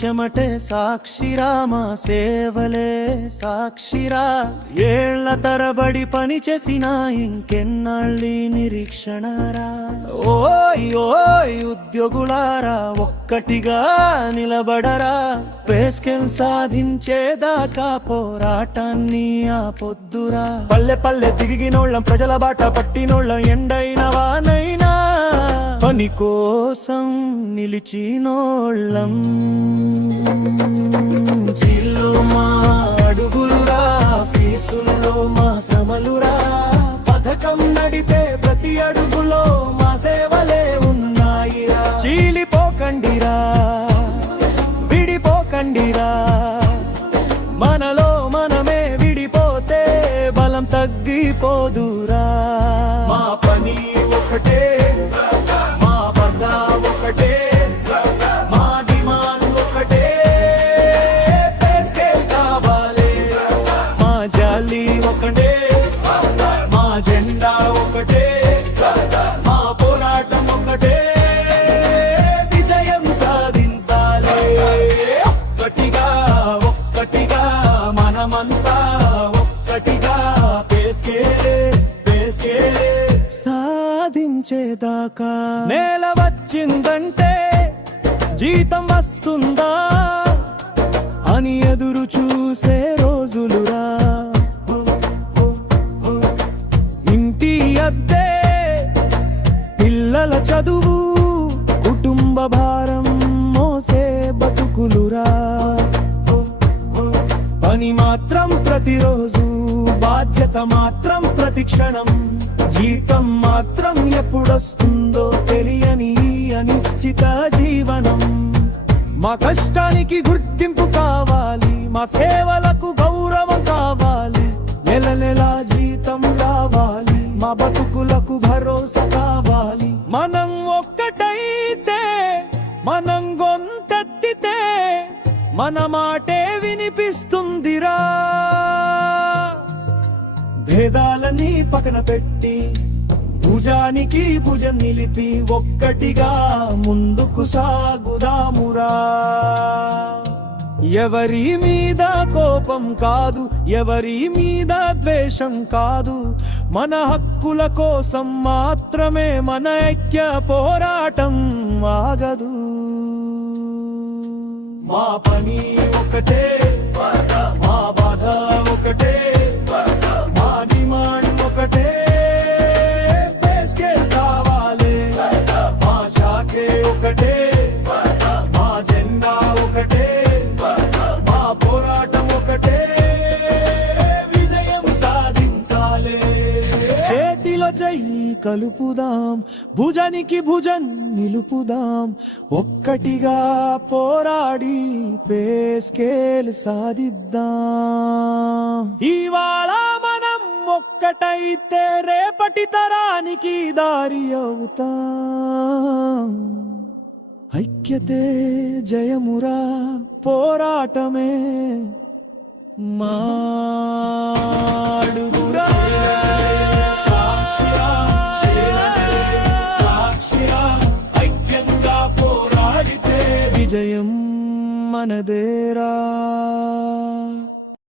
చెమటే సాక్షిరా, మా సేవలే సాక్షిరా. ఏళ్ల తరబడి పని చేసిన ఇంకెన్నాళ్ళీ నిరీక్షణరా. ఓయ్ ఓయ్ ఉద్యోగులారా, ఒక్కటిగా నిలబడరా. పే స్కేల్ సాధించేదాకా పోరాటాన్ని ఆపొద్దురా. పల్లె పల్లె తిరిగినోళ్ళం, ప్రజల బాట పట్టినోళ్ళం, ఎండైన వానైనా పని కోసం నిలిచినోళ్ళం. జీల్లో మా అడుగులురా, ఫీసుల్లో మా శ్రమలురా. పథకం నడిపే ప్రతి అడుగులో మా సేవలే ఉన్నాయిరా. చీలిపోకండిరా, విడిపోకండిరా. మనలో మనమే విడిపోతే బలం తగ్గిపోదురా. మా పని ఒకటే, మా బాధ ఒకటే, మా డిమాండ్ ఒకటే. పే స్కేల్ కావాలి, మా జాలి ఒకటే, మా జెండా ఒకటే, మా పోరాటం ఒకటే. విజయం సాధించాలి ఒక్కటిగా, ఒక్కటిగా మనమంతా ఒక్కటిగా. పే స్కేల్ సాధించేదాకా. నేల వచ్చిందంటే జీతం వస్తుందా అని ఎదురు చూసే రోజులురా. ఇంటి అద్దె, పిల్లల చదువు, కుటుంబ భారం మోసే బతుకులురా. పని మాత్రం ప్రతిరోజు, బాధ్యత మాత్రం ప్రతి క్షణం. జీతం మాత్రం ఎప్పుడొస్తుందో తెలియని అనిశ్చిత జీవనం. మా కష్టానికి గుర్తింపు కావాలి, మా సేవలకు గౌరవం కావాలి. నెల నెల జీతం రావాలి, మా బతుకులకు భరోసా కావాలి. మనం ఒక్కటైతే, మనం గొంతెత్తితే మన మాటే వినిపిస్తుందిరా. భేదాలని పక్కన పెట్టి, భుజానికి భుజం నిలిపి ఒక్కటిగా ముందుకు సాగుదామురా. ఎవరి మీద కోపం కాదు, ఎవరి మీద ద్వేషం కాదు. మన హక్కుల కోసం మాత్రమే మన ఐక్య పోరాటం ఆగదు. మా పని ఒకటే, మా బాధ ఒకటే, మా డిమాండ్ ఒకటే. పే స్కేల్ కావాలి, మా జాకే ఒకటే, మా జెండా ఒకటే, మా పోరాటం ఒకటే. విజయం సాధించాలి. చేతిలో చెయ్యి కలుపుదాం, భుజానికి భుజం నిలుపుదాం. ఒక్కటిగా పోరాడి పే స్కేల్ సాధిద్దాం. ఇవాళ మనం ఒక్కటైతే రేపటి తరానికి దారి అవుతాం. ఐక్యతే జయమురా, పోరాటమే మా అడుగురా. ఐక్యంగా పోరాడితే విజయం మనదేరా.